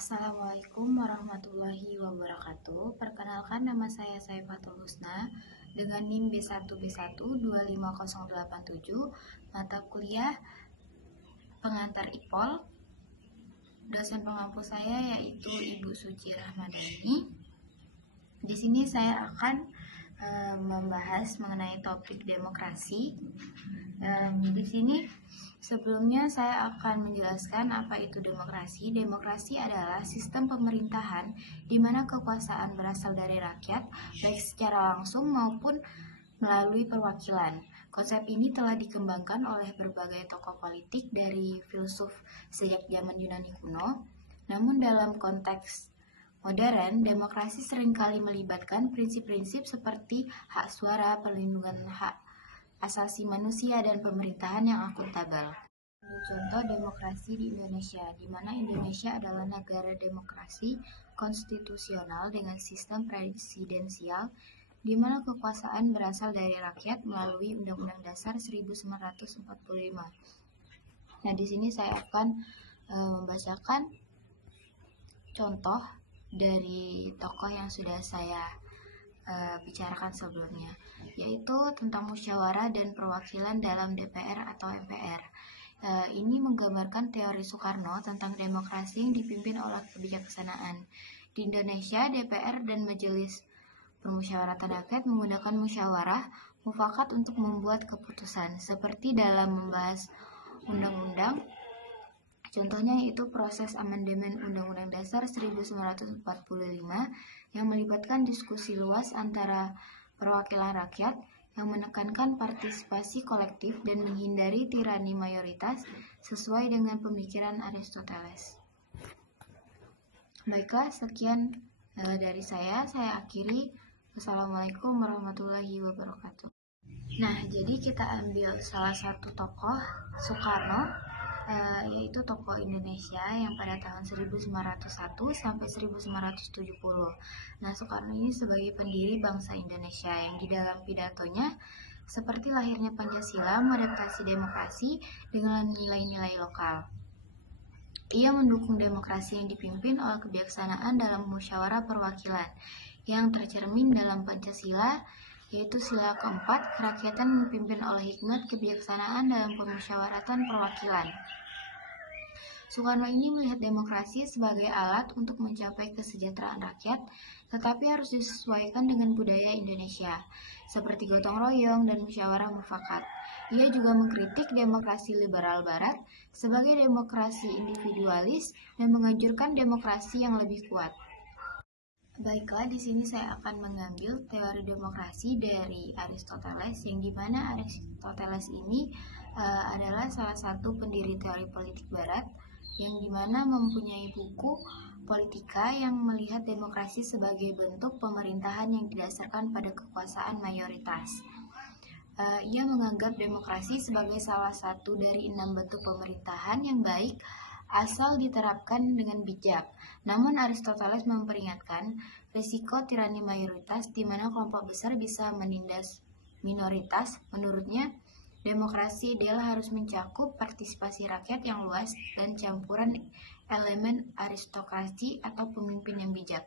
Assalamualaikum warahmatullahi wabarakatuh. Perkenalkan, nama saya Saifatul Husna dengan NIM B1B1 25087, mata kuliah pengantar IPOL. Dosen pengampu saya yaitu Ibu Suci Rahmadani. Di sini saya akan membahas mengenai topik demokrasi. Di sini sebelumnya saya akan menjelaskan apa itu demokrasi. Demokrasi adalah sistem pemerintahan di mana kekuasaan berasal dari rakyat, baik secara langsung maupun melalui perwakilan. Konsep ini telah dikembangkan oleh berbagai tokoh politik dari filsuf sejak zaman Yunani kuno. Namun dalam konteks modern, demokrasi seringkali melibatkan prinsip-prinsip seperti hak suara, perlindungan hak asasi manusia, dan pemerintahan yang akuntabel. Contoh demokrasi di Indonesia, di mana Indonesia adalah negara demokrasi konstitusional dengan sistem presidensial, di mana kekuasaan berasal dari rakyat melalui Undang-Undang Dasar 1945. Nah, di sini saya akan membacakan contoh dari tokoh yang sudah saya bicarakan sebelumnya, yaitu tentang musyawarah dan perwakilan dalam DPR atau MPR. Ini menggambarkan teori Soekarno tentang demokrasi yang dipimpin oleh kebijaksanaan. Di Indonesia, DPR dan Majelis Permusyawaratan Rakyat menggunakan musyawarah mufakat untuk membuat keputusan, seperti dalam membahas undang-undang. Contohnya yaitu proses amandemen Undang-Undang Dasar 1945 yang melibatkan diskusi luas antara perwakilan rakyat yang menekankan partisipasi kolektif dan menghindari tirani mayoritas sesuai dengan pemikiran Aristoteles. Baiklah, sekian dari saya akhiri. Wassalamualaikum warahmatullahi wabarakatuh. Nah, jadi kita ambil salah satu tokoh, Soekarno, yaitu tokoh Indonesia yang pada tahun 1901 sampai 1970. Nah, Soekarno ini sebagai pendiri bangsa Indonesia yang di dalam pidatonya seperti lahirnya Pancasila mengadaptasi demokrasi dengan nilai-nilai lokal. Ia mendukung demokrasi yang dipimpin oleh kebijaksanaan dalam musyawarah perwakilan yang tercermin dalam Pancasila, yaitu sila keempat, kerakyatan dipimpin oleh hikmat kebijaksanaan dalam pemusyawaratan perwakilan. Soekarno ini melihat demokrasi sebagai alat untuk mencapai kesejahteraan rakyat, tetapi harus disesuaikan dengan budaya Indonesia, seperti gotong royong dan musyawarah mufakat. Ia juga mengkritik demokrasi liberal barat sebagai demokrasi individualis dan menganjurkan demokrasi yang lebih kuat. Baiklah, di sini saya akan mengambil teori demokrasi dari Aristoteles, yang dimana Aristoteles ini adalah salah satu pendiri teori politik barat, yang dimana mempunyai buku Politika yang melihat demokrasi sebagai bentuk pemerintahan yang didasarkan pada kekuasaan mayoritas. Ia menganggap demokrasi sebagai salah satu dari 6 bentuk pemerintahan yang baik asal diterapkan dengan bijak. Namun Aristoteles memperingatkan risiko tirani mayoritas di mana kelompok besar bisa menindas minoritas. Menurutnya, demokrasi ideal harus mencakup partisipasi rakyat yang luas dan campuran elemen aristokrasi atau pemimpin yang bijak.